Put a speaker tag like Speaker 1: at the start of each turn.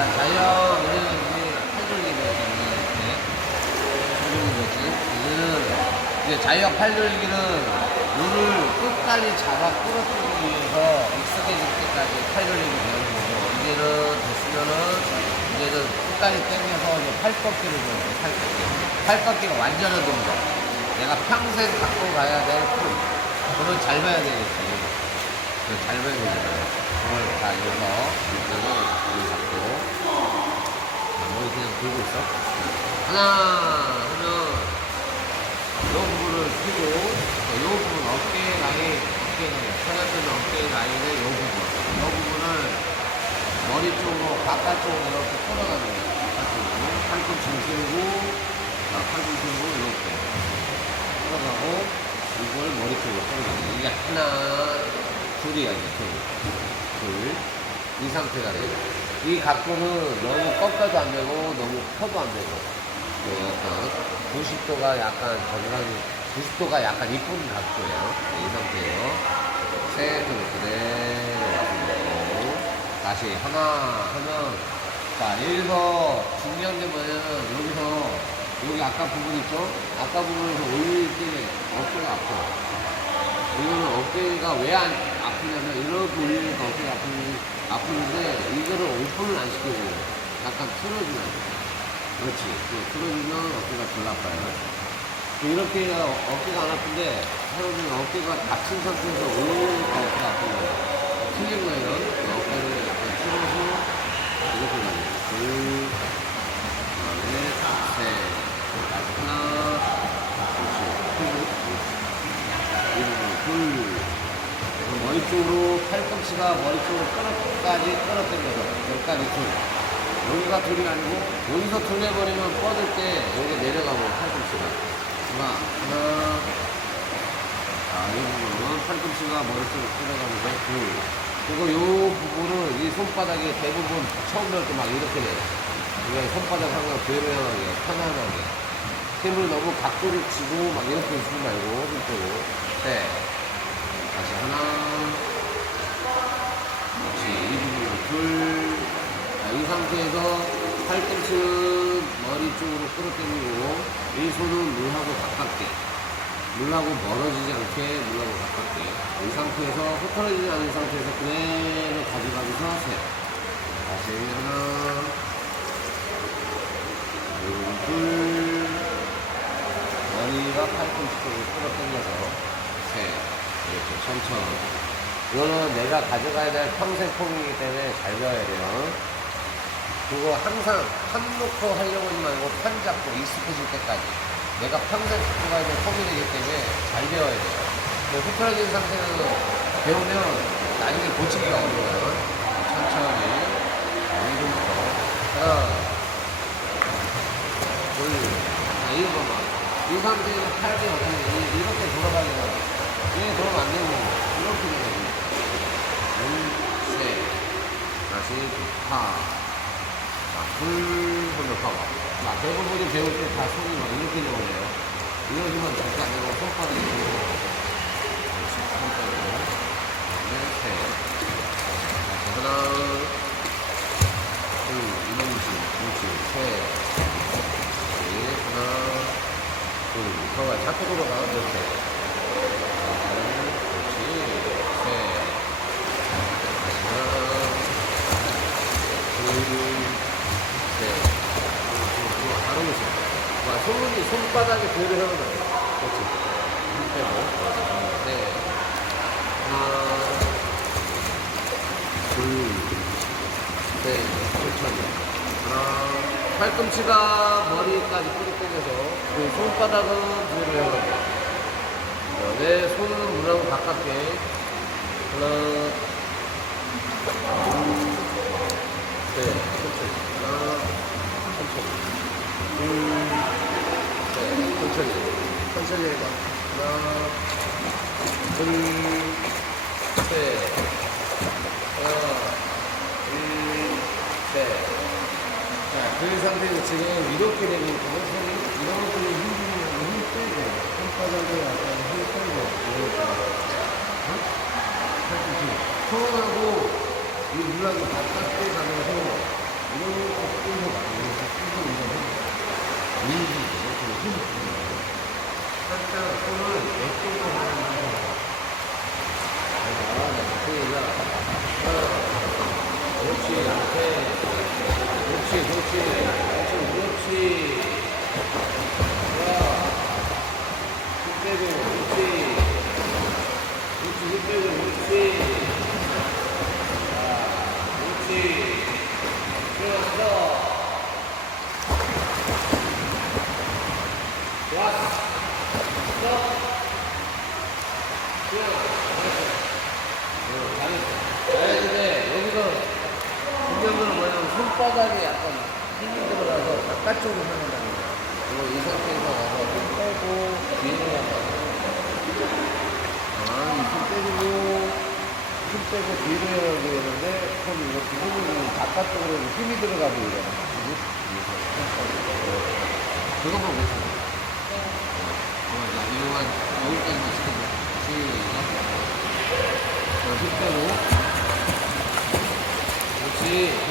Speaker 1: 자, 자연 은행인지 팔돌기거든요. 이렇게. 팔돌기거지. 이거는, 이제 자연 팔돌기는 물을 끝까지 잡아 끌어들이기 위해서 익숙해질 때까지 팔돌리기 되는 거고, 이제는 됐으면은, 이제는 끝까지 당겨서 이제 팔꺾기를 줘야 돼, 팔꺾기. 팔꺾기가 완전한 동작. 내가 평생 갖고 가야 될 풀. 그걸 잘 봐야 되겠지. 잘 봐야 되잖아. 그걸 다 이어서, 여기 잡고, 그냥 들고 있어. 하나, 하나, 이 부분을 펴고, 이 부분 어깨 라인, 어깨 라인, 생각되는 어깨 라인의 이 부분. 이 부분을 머리 쪽으로, 바깥쪽으로 이렇게 풀어가는 거예요. 바깥쪽으로. 팔꿈치 들고, 자, 팔꿈치 들고, 이렇게. 풀어가고, 이걸 머리 쪽으로 풀어가는 거예요. 이게 하나, 둘이야, 이게 둘. 둘. 이 상태가 돼요. 이 각도는 너무 꺾어도 안 되고, 너무 펴도 안 되고. 네, 약간 90도가 약간 적당히 90도가 약간 이쁜 각도예요. 네, 이 상태예요. 셋, 그리고 그대로 와서 다시 하나 하면 자 여기서 중요한 게 뭐냐면 여기서 여기 아까 부분 있죠? 아까 부분에서 올릴 때 어깨가 아파요. 이거는 어깨가 왜 안 아프냐면 이렇게 올리니까 어깨가 아프는, 아프는데 이거를 오픈을 안 시켜줘요. 약간 틀어주면 돼. 그렇지. 그 틀어주면 어깨가 덜 아파요. 이렇게 어깨가 안 아픈데 사람들은 어깨가 다친 상태에서 올리니까 어깨가 아픈 거예요. 틀린 거예요. 그 어깨를 약간 틀어서 이렇게 가요. 둘, 그다음에 셋, 다시 하나, 그렇지. 둘, 이 부분 둘. 그리고 머리 쪽으로 팔꿈치가 머리 쪽으로 끌어까지 끌어당겨서 여기까지 둘. 여기가 둘이 아니고 여기서 둘 해버리면 뻗을 때 여기 내려가고 팔꿈치가. 하나 하나. 자이 부분은 팔꿈치가 머리 쪽으로 끌어가면서 둘. 그리고 이 부분은 이 손바닥이 대부분 처음 배울 때 막 이렇게 돼요 그러니까 손바닥 항상 괴로하게 편안하게. 힘을 너무 각도를 치고 막 이렇게 주지 말고 힘쪽으로 네 다시 하나 그렇지 이 부분은 둘 자, 이 상태에서 팔꿈치는 머리 쪽으로 끌어당기고 이 손은 물하고 가깝게 물하고 멀어지지 않게 물하고 가깝게 이 상태에서 흐트러지지 않은 상태에서 그대로 가져가면서 셋 다시 하나 둘 머리가 팔꿈치 쪽으로 끌어당겨서 셋 이렇게 천천히. 이거는 내가 가져가야 될 평생 폼이기 때문에 잘 배워야 돼요 그거 항상 판 놓고 하려고 하지 말고 판 잡고 익숙해질 때까지 내가 평생 갖고 가야 될 폼이 되기 때문에 잘 배워야 돼요. 근데 흐트러진 상태는 배우면 나중에 고치기가 어려워요. 천천히. 자, 이름부터. 하나, 둘, 자, 이거. 이 상태에서 팔이 어떻게, 이- 이렇게 돌아가야 되잖아. 얘 돌아가면 안 되는 거야. 이렇게 되는 거야. 둘, 셋. 다시, 하. 자, 불 보면 봐봐. 자, 대부분이 배울 때 다 손이 막 이렇게 나오네요. 이러지만 잠깐 내가 손바닥이 이렇게 손바닥으로. 다시 하나, 둘, 이놈이지. 그렇지, 셋. 하나, 둘. 봐봐, 자꾸 돌아가. 이렇게. 그렇지, 셋. 다시 하나, 둘, 네. 바로 있어. 와, 손이 손바닥에 들을 해보면 돼. 그렇지. 힘 빼고. 네. 하나, 둘, 셋. 천천히. 하나. 팔꿈치가 머리까지 뿌리 빼면서 그 손바닥은 들을 해보면 돼. 그 다음에 손은 물하고 가깝게. 하나, 둘, 네, 천천히. 하나, 천천히. 둘, 네, 천천히. 천천히 해봐. 하나, 둘, 셋. 하나, 둘, 셋. 자, 그 상태에서 지금 이렇게 되고 있거든, 손이. 이런 것들이 힘들면 힘 빼고, 손바닥에 약간 힘 빼고, 이렇게. 어? 손하고 이 물하고 가깝게 가면서 이렇게 끌고 가. 이렇게 끌고 이거는 밀기 이렇게 힘을 주는 거예요. 살짝 손을 내쪽으로 하는 거예요. 자, 소리가. 그렇지, 앞에. 그렇지, 그렇지. 그렇지, 그렇지. 그렇지. 그렇지, 여기서 중요한 거는 뭐냐면, 손바닥에 약간 힘이 들어가서 바깥쪽으로 향한다는 거야. 그리고 이 상태에서 가서 힘 빼고, 뒤로 가서. 아, 이힘 빼고, 힘 빼고 뒤로 해야 되는데, 손 이렇게 힘이 바깥쪽으로 힘이 들어가고 이래. 그지? 그래서 손바닥. 그것만 못해. 어, 자, 이거만, 여기까지만 시켜줘. 시작. 자, 힘 빼고. 그렇지.